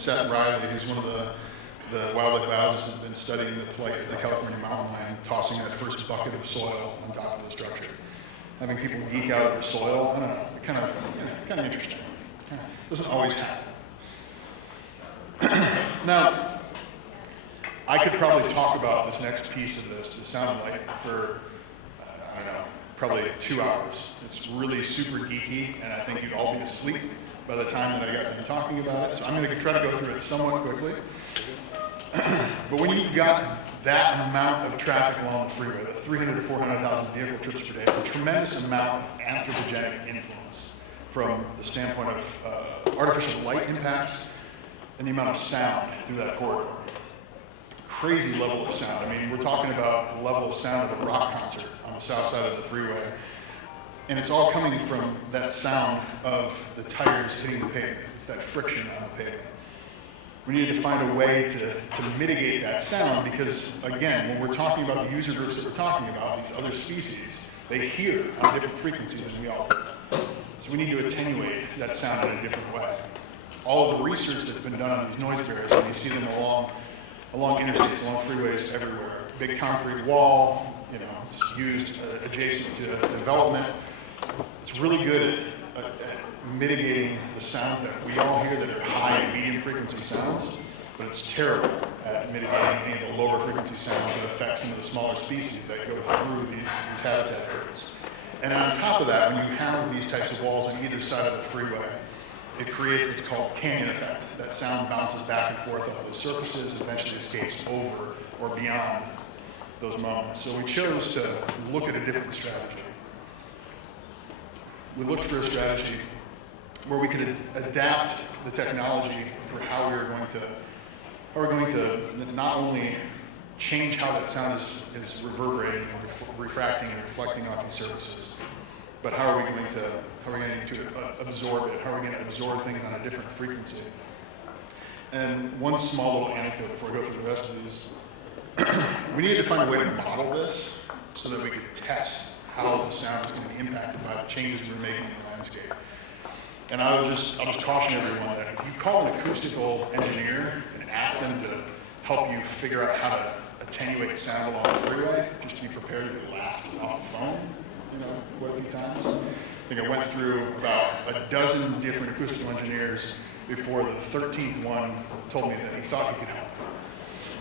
Seth Riley, who's one of the wildlife biologists, has been studying the plight of the California mountain lion, tossing that first bucket of soil on top of the structure. Having people geek out over soil, I don't know, kind of interesting. Doesn't always happen. Now, I could probably talk about this next piece of this, the sound and light, for, I don't know, probably 2 hours. It's really super geeky, and I think you'd all be asleep by the time that I got done talking about it. So I'm going to try to go through it somewhat quickly. But when you've got that amount of traffic along the freeway, the 300 to 400,000 vehicle trips per day, it's a tremendous amount of anthropogenic influence from the standpoint of artificial light impacts and the amount of sound through that corridor. Crazy level of sound. I mean, we're talking about the level of sound of a rock concert on the south side of the freeway. And it's all coming from that sound of the tires hitting the pavement. It's that friction on the pavement. We needed to find a way to mitigate that sound because, again, when we're talking about the user groups that we're talking about, these other species, they hear on a different frequency than we all do. So we need to attenuate that sound in a different way. All of the research that's been done on these noise barriers, and you see them along interstates, along freeways everywhere. Big concrete wall, it's used adjacent to development. It's really good at mitigating the sounds that we all hear that are high and medium frequency sounds, but it's terrible at mitigating any of the lower frequency sounds that affect some of the smaller species that go through these habitat areas. And on top of that, when you have these types of walls on either side of the freeway, it creates what's called canyon effect. That sound bounces back and forth off those surfaces and eventually escapes over or beyond those moments. So we chose to look at a different strategy. We looked for a strategy where we could adapt the technology for how we're going to not only change how that sound is reverberating and refracting and reflecting off these surfaces, but how are we going to absorb it? How are we going to absorb things on a different frequency? And one small little anecdote before I go through the rest of these, we needed to find a way to model this so that we could test how the sound is going to be impacted by the changes we're making in the landscape. And I'll just caution everyone that if you call an acoustical engineer and ask them to help you figure out how to attenuate sound along the freeway, just to be prepared to get laughed off the phone, quite a few times. I think I went through about a dozen different acoustical engineers before the 13th one told me that he thought he could help.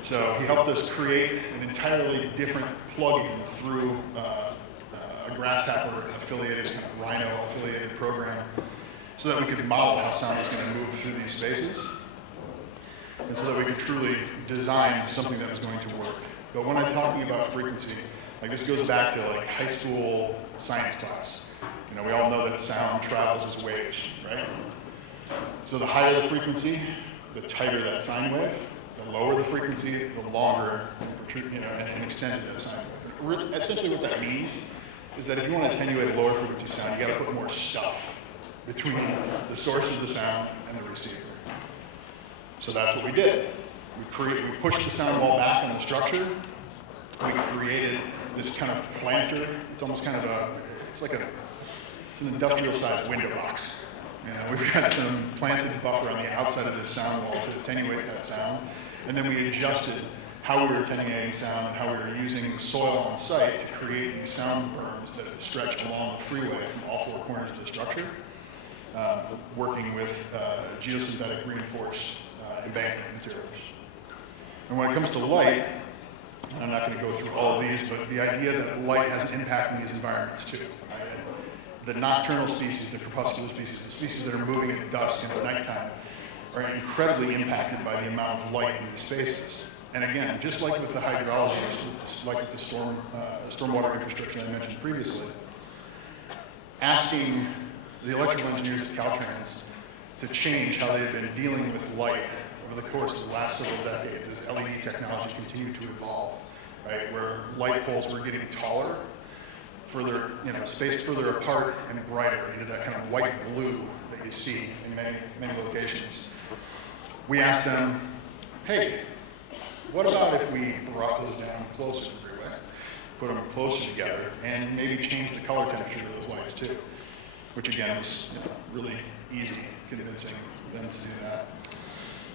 So he helped us create an entirely different plugin through a grasshopper affiliated, kind of rhino affiliated program, so that we could model how sound is going to move through these spaces, and so that we could truly design something that was going to work. But when I'm talking about frequency, this goes back to high school science class. We all know that sound travels as waves, right? So the higher the frequency, the tighter that sine wave. The lower the frequency, the longer and extended that sine wave. Essentially what that means is that if you want to attenuate a lower frequency sound, you got to put more stuff between the source of the sound and the receiver. So that's what we did. We pushed the sound wall back on the structure. We created this kind of planter. It's almost kind of it's an industrial sized window box. We've got some planted buffer on the outside of this sound wall to attenuate that sound. And then we adjusted how we were attenuating sound and how we were using the soil on site to create these sound berms that stretch along the freeway from all four corners of the structure, working with geosynthetic reinforced embankment materials. And when it comes to light, and I'm not going to go through all of these, but the idea that light has an impact in these environments too. Right? The nocturnal species, the crepuscular species, the species that are moving at dusk and at nighttime are incredibly impacted by the amount of light in these spaces. And again, just like with the hydrology, just like with the stormwater infrastructure I mentioned previously, asking the electrical engineers at Caltrans to change how they've been dealing with light over the course of the last several decades as LED technology continued to evolve, right? Where light poles were getting taller, further, spaced further apart and brighter into that kind of white blue that you see in many locations. We asked them, hey, what about if we brought those down closer to the freeway, put them closer together, and maybe change the color temperature of those lights too? Which again was really easy convincing them to do that.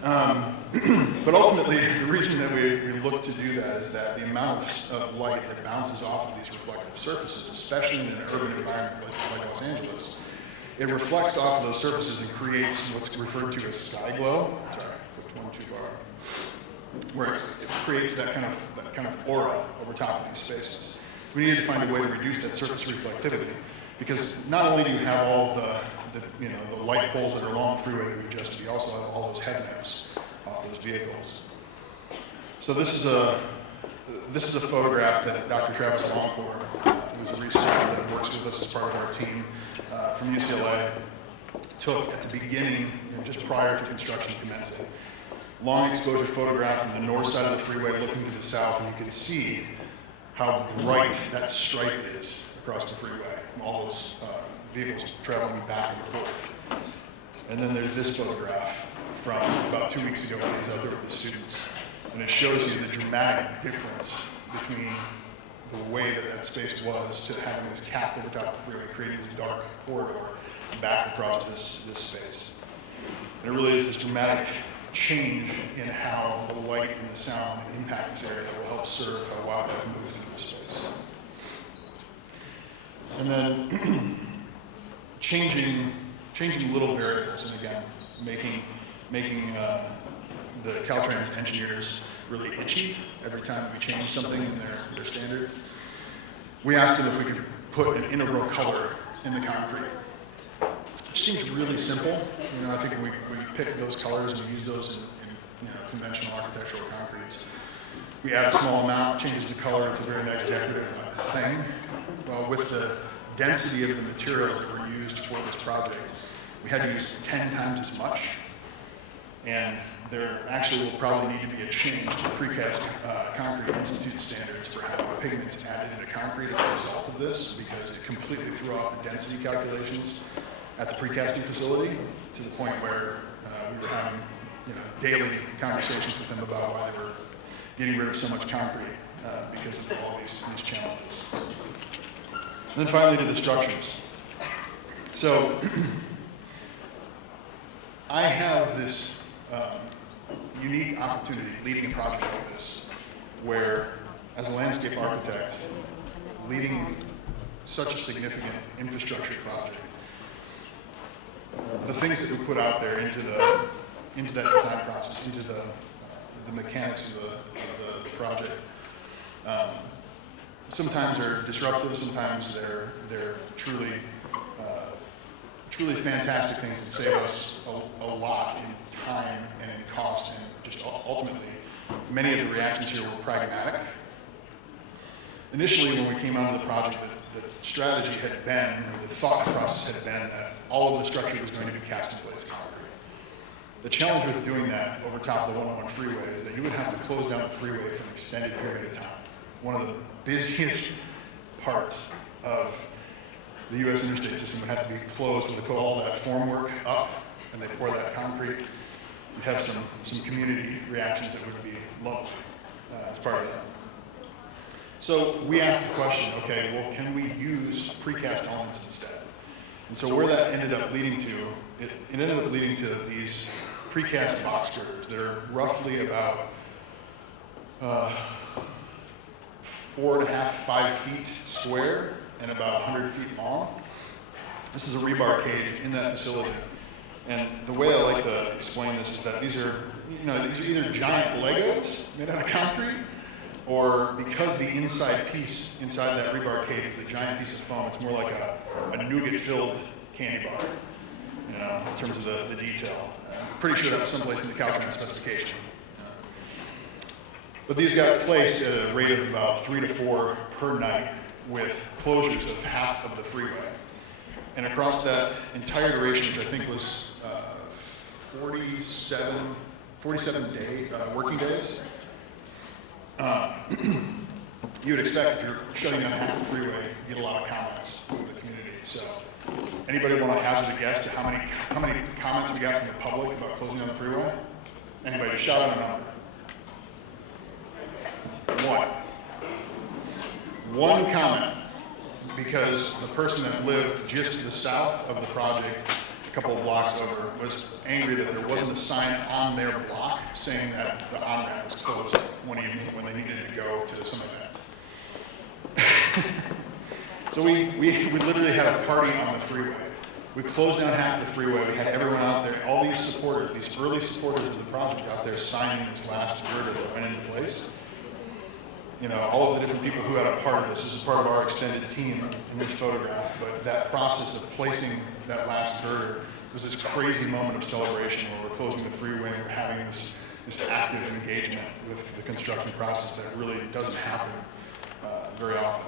But ultimately, the reason that we look to do that is that the amount of light that bounces off of these reflective surfaces, especially in an urban environment like Los Angeles, it reflects off of those surfaces and creates what's referred to as sky glow. Sorry, I clicked one too far. Where it creates that kind of aura over top of these spaces. We needed to find a way to reduce that surface reflectivity, because not only do you have all the light poles that are along the freeway that we adjusted, you also have all those headlamps off those vehicles. So this is a photograph that Dr. Travis Longcore, who's a researcher that works with us as part of our team from UCLA, took at the beginning, just prior to construction commencing. Long exposure photograph from the north side of the freeway looking to the south, and you can see how bright that stripe is across the freeway from all those vehicles traveling back and forth. And then there's this photograph from about 2 weeks ago when he was out there with his students. And it shows you the dramatic difference between the way that space was to having this capped over top of the freeway, creating this dark corridor back across this space. And it really is this dramatic change in how the light and the sound impact this area that will help serve how wildlife moves through this space. And then changing little variables, and again, making the Caltrans engineers really itchy every time we change something in their standards. We asked them if we could put an integral color in the concrete. It seems really simple. I think we pick those colors and we use those in conventional architectural concretes. We add a small amount, changes the color, it's a very nice decorative thing. Well, with the density of the materials that were used for this project, we had to use 10 times as much. And there actually will probably need to be a change to Precast Concrete Institute standards for how pigments added into concrete as a result of this, because it completely threw off the density calculations at the precasting facility, to the point where we were having daily conversations with them about why they were getting rid of so much concrete because of all these challenges. And then finally to the structures. So I have this unique opportunity leading a project like this, where as a landscape architect, leading such a significant infrastructure project, the things that we put out there into that design process, into the mechanics of the project, sometimes are disruptive, sometimes they're truly fantastic things that save us a lot in time and in cost, and just ultimately, many of the reactions here were pragmatic. Initially, when we came onto the project, the strategy had been, or the thought process had been, that all of the structure was going to be cast in place concrete. The challenge with doing that over top of the 101 freeway is that you would have to close down the freeway for an extended period of time. One of the busiest parts of the U.S. interstate system would have to be closed when they put all that formwork up and they pour that concrete. You'd have some community reactions that would be lovely as part of that. So we asked the question, okay, well, can we use precast elements instead? And so where that ended up leading to, it ended up leading to these precast box girders that are roughly about 4.5, 5 feet square and about 100 feet long. This is a rebar cage in that facility. And the way I like to explain this is that these are either giant Legos made out of concrete, or because the inside piece inside that rebar cage is a giant piece of foam, it's more like a nougat-filled candy bar, in terms of the detail. I'm pretty sure that was someplace in the Caltrans specification. But these got placed at a rate of about 3 to 4 per night, with closures of half of the freeway. And across that entire duration, which I think was 47 working days, you would expect, if you're shutting down half the freeway, you get a lot of comments from the community. So anybody want to hazard a guess to how many comments we got from the public about closing down the freeway? Anybody, just shout out a number. One comment, because the person that lived just to the south of the project couple of blocks over, was angry that there wasn't a sign on their block saying that the on-ramp was closed one evening when they needed to go to some event. So we literally had a party on the freeway. We closed down half of the freeway. We had everyone out there, all these supporters, these early supporters of the project out there signing this last girder that went into place. You know, all of the different people who had a part of this. This is part of our extended team in this photograph, but that process of placing that last girder was this crazy moment of celebration where we're closing the freeway and we're having this active engagement with the construction process that really doesn't happen very often.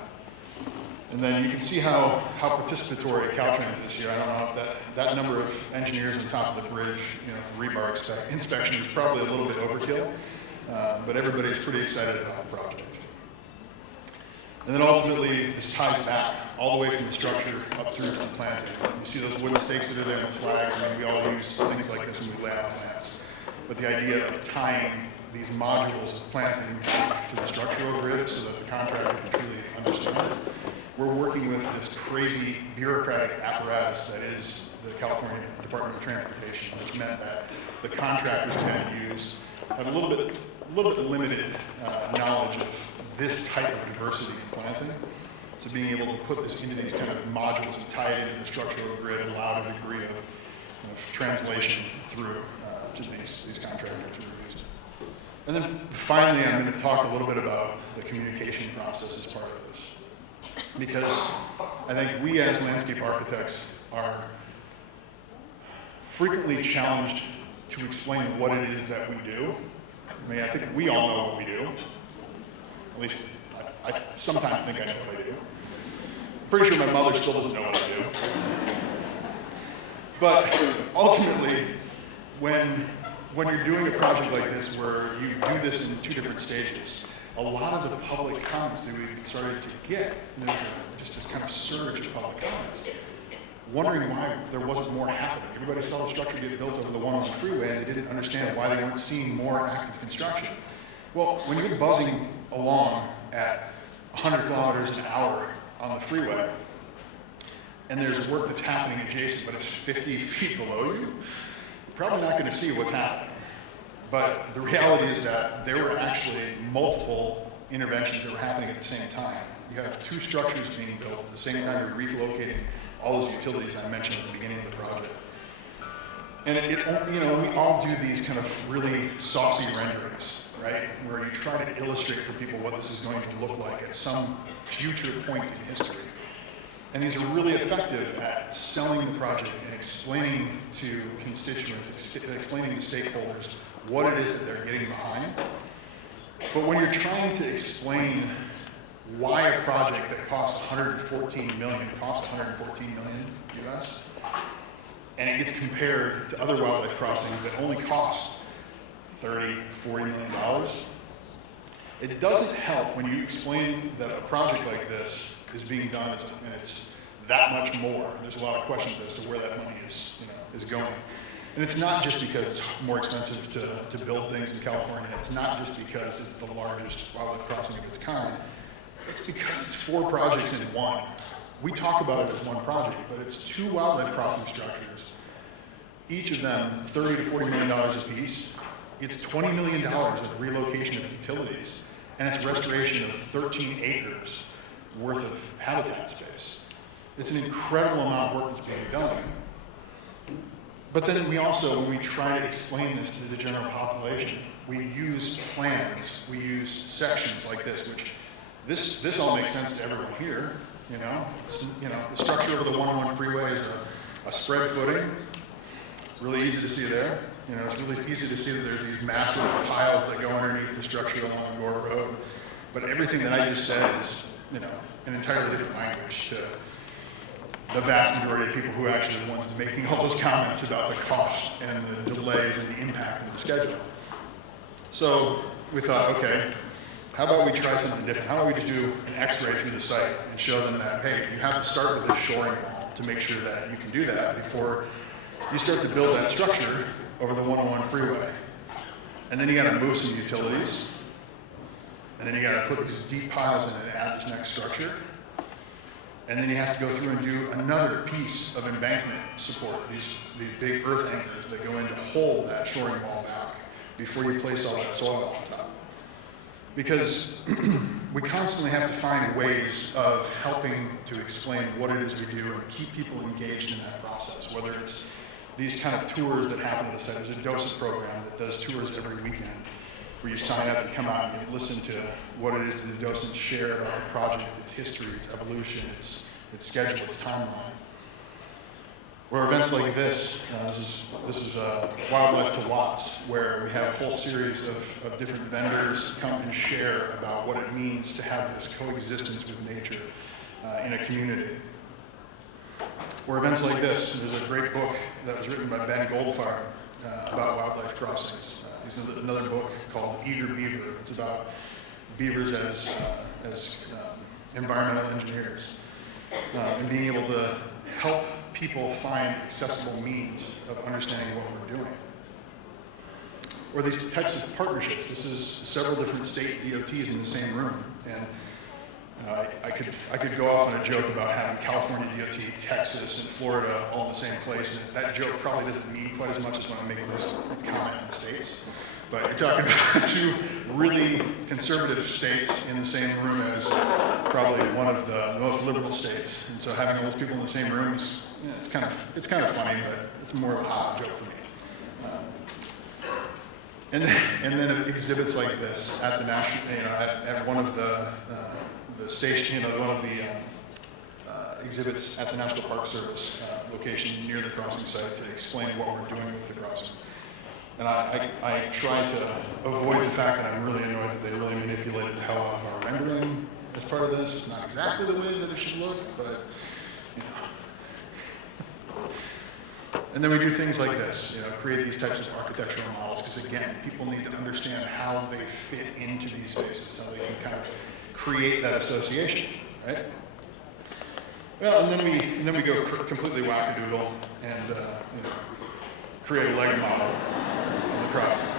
And then you can see how participatory Caltrans is here. I don't know if that number of engineers on top of the bridge, you know, for rebar inspection is probably a little bit overkill, but everybody's pretty excited about the project. And then ultimately, this ties back all the way from the structure up through to the planting. You see those wooden stakes that are there and the flags. I mean, we all use things like this when we lay out plans. But the idea of tying these modules of planting to the structural grid so that the contractor can truly understand it. We're working with this crazy bureaucratic apparatus that is the California Department of Transportation, which meant that the contractors had to use a little bit limited knowledge of this type of diversity in planting. So being able to put this into these kind of modules and tie it into the structural grid allowed a degree of translation through to these contractors who are used. And then finally, I'm going to talk a little bit about the communication process as part of this. Because I think we as landscape architects are frequently challenged to explain what it is that we do. I mean, I think we all know what we do. At least I sometimes think I know what I do. Pretty sure my mother still doesn't know what I do. But ultimately, when you're doing a project like this where you do this in two different stages, a lot of the public comments that we started to get, and there's just this kind of surge of public comments, wondering why there wasn't more happening. Everybody saw the structure get built over the 101 freeway and they didn't understand why they weren't seeing more active construction. Well, when you're buzzing along at 100 kilometers an hour on the freeway, and there's work that's happening adjacent, but it's 50 feet below you, you're probably not going to see what's happening. But the reality is that there were actually multiple interventions that were happening at the same time. You have two structures being built at the same time. You're relocating all those utilities I mentioned at the beginning of the project. And you know, we all do these kind of really saucy renderings, right? Where you try to illustrate for people what this is going to look like at some future point in history. And these are really effective at selling the project and explaining to constituents, explaining to stakeholders what it is that they're getting behind. But when you're trying to explain why a project that costs $114 million costs $114 million US, and it gets compared to other wildlife crossings that only cost $30, $40 million, it doesn't help when you explain that a project like this is being done and it's that much more. There's a lot of questions as to where that money is, is going. And it's not just because it's more expensive to build things in California. It's not just because it's the largest wildlife crossing of its kind. It's because it's 4 projects in one. We talk about it as one project, but it's 2 wildlife crossing structures, each of them $30 to $40 million a piece. It's $20 million of relocation of utilities, and it's restoration of 13 acres worth of habitat space. It's an incredible amount of work that's being done. But then we also, when we try to explain this to the general population, we use plans, we use sections like this, which this all makes sense to everyone here. The structure over the 101 freeway is a spread footing, really easy to see there. It's really easy to see that there's these massive piles that go underneath the structure along Gore Road. But everything that I just said is, an entirely different language to the vast majority of people who are actually the ones making all those comments about the cost and the delays and the impact on the schedule. So we thought, okay, how about we try something different? How about we just do an X-ray through the site and show them that, hey, you have to start with this shoring wall to make sure that you can do that before you start to build that structure over the 101 freeway. And then you got to move some utilities, and then you got to put these deep piles in and add this next structure. And then you have to go through and do another piece of embankment support, these big earth anchors that go in to hold that shoring wall back before you place all that soil on top. Because we constantly have to find ways of helping to explain what it is we do and keep people engaged in that process, whether it's these kind of tours that happen at the site. There's a docent program that does tours every weekend where you sign up and come out and you listen to what it is that the docents share about the project, its history, its evolution, its schedule, its timeline. Or events like this. This is Wildlife to Watts, where we have a whole series of different vendors come and share about what it means to have this coexistence with nature in a community. Or events like this. There's a great book that was written by Ben Goldfarb about wildlife crossings. There's another book called Eager Beaver. It's about beavers as environmental engineers and being able to help people find accessible means of understanding what we're doing. Or these types of partnerships. This is several different state DOTs in the same room. And I could go off on a joke about having California DOT, Texas, and Florida all in the same place. And that joke probably doesn't mean quite as much as when I'm making this comment in the States. But you're talking about two really conservative states in the same room as probably one of the most liberal states. And so having all those people in the same room is, it's kind of funny, but it's more of a hot joke for me. And then exhibits like this at the national, at one of the station, one of the exhibits at the National Park Service location near the crossing site to explain what we're doing with the crossing. And I try to avoid the fact that I'm really annoyed that they really manipulated the hell out of our rendering as part of this. It's not exactly the way that it should look, but And then we do things like this, create these types of architectural models, because again, people need to understand how they fit into these spaces, how they can kind of create that association, right? Well, and then we go completely wackadoodle and create a Lego model of the crossing.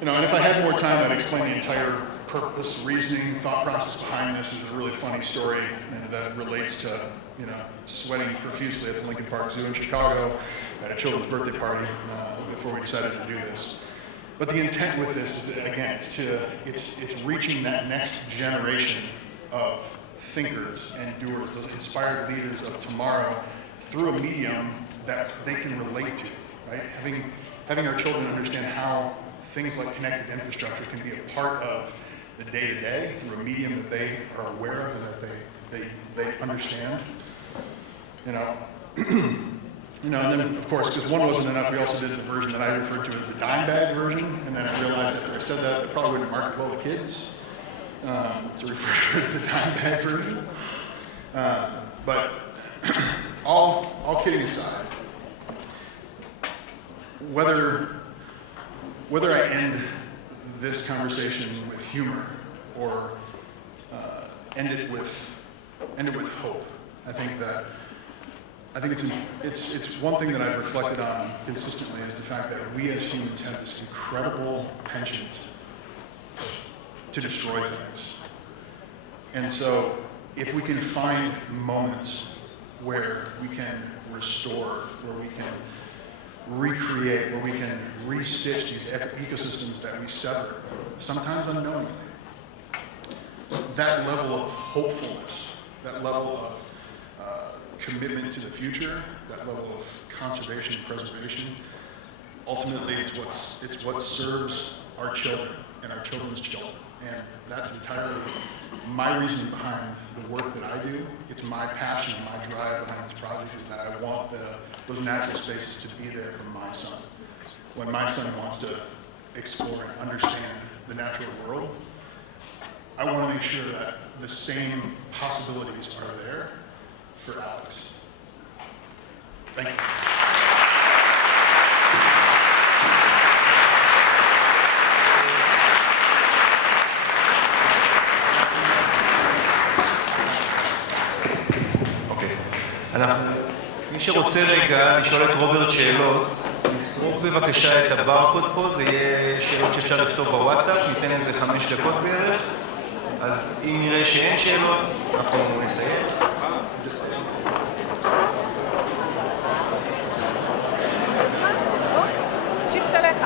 And if I had more time, I'd explain the entire purpose, reasoning, thought process behind this. Is a really funny story, and that relates to sweating profusely at the Lincoln Park Zoo in Chicago at a children's birthday party before we decided to do this. But the intent with this is that, again, it's reaching that next generation of thinkers and doers, those inspired leaders of tomorrow, through a medium that they can relate to, right? Having our children understand how things like connected infrastructure can be a part of the day-to-day through a medium that they are aware of and that they understand, and then, of course, because one wasn't enough, we also did the version that I referred to as the dime bag version, and then I realized after I said that, it probably wouldn't market well to kids to refer to as the dime bag version. But all kidding aside, whether I end this conversation with humor or end it with hope, I think it's one thing that I've reflected on consistently is the fact that we as humans have this incredible penchant to destroy things. And so if we can find moments where we can restore, where we can recreate, where we can restitch these ecosystems that we sever, sometimes unknowingly, that level of hopefulness, that level of commitment to the future, that level of conservation and preservation, ultimately it's what serves our children and our children's children. And that's entirely my reasoning behind the work that I do. It's my passion and my drive behind this project is that I want those natural spaces to be there for my son. When my son wants to explore and understand the natural world, I want to make sure that the same possibilities are there for Alex. Thank you. מי שרוצה רגע לשאול את רוברט שאלות, נזרוק בבקשה את הברקוד פה, זה יהיה שאלות שאפשר לכתוב בוואטסאפ, ניתן איזה 5 דקות בערך. אז אם נראה שאין שאלות, אנחנו נסיים. שיפס עליך.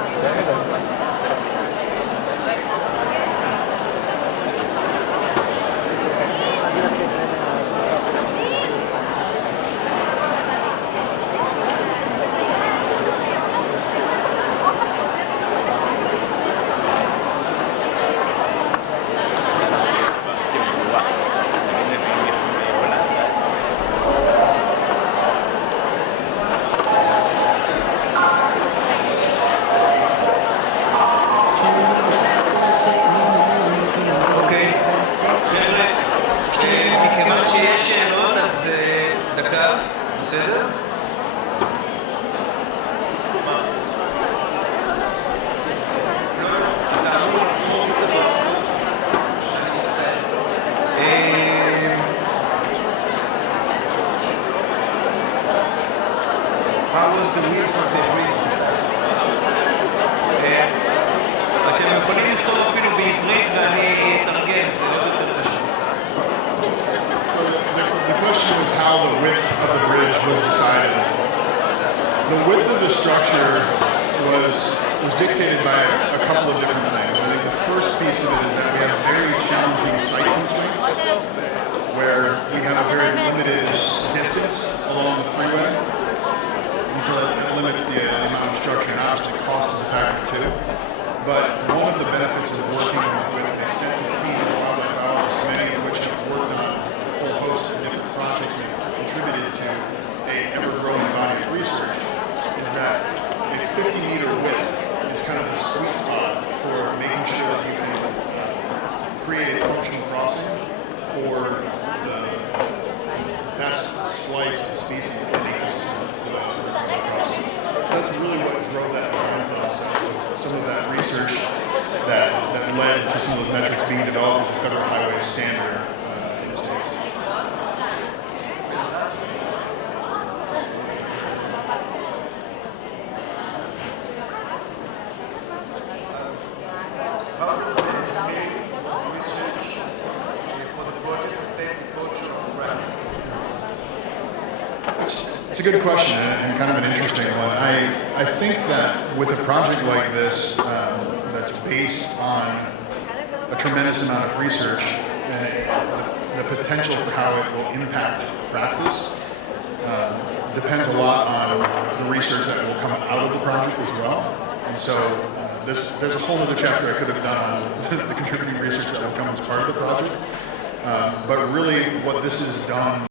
בסדר? לא, אתה אמור לסמוך את דבר פה. אני מצטער. How was the width of the bridge? אתם יכולים לכתוב אפילו בעברית ואני אתרגם, זה לא יותר פשוט. The question was how the width of the bridge was decided. The width of the structure was dictated by a couple of different things. I think the first piece of it is that we have very challenging site constraints, where we have a very limited distance along the freeway, and so that limits the amount of structure, and obviously cost is a factor too. But one of the benefits of working with an extensive team of Wallis, many of which have worked on a whole host of different projects and have contributed to an ever-growing body of research, is that a 50-meter width is kind of the sweet spot for making sure that you can create a functional crossing for the best slice of species in the ecosystem for the crossing. So that's really what drove that design process, was some of that research that led to some of those metrics being developed as a federal highway standard in the States. How does the scale of research for the project affect the culture of practice? It's a good question and kind of an interesting one. I think that with a project like this that's based on a tremendous amount of research, the potential for how it will impact practice depends a lot on the research that will come out of the project as well. And so there's a whole other chapter I could have done on the contributing research that will come as part of the project. But really what this has done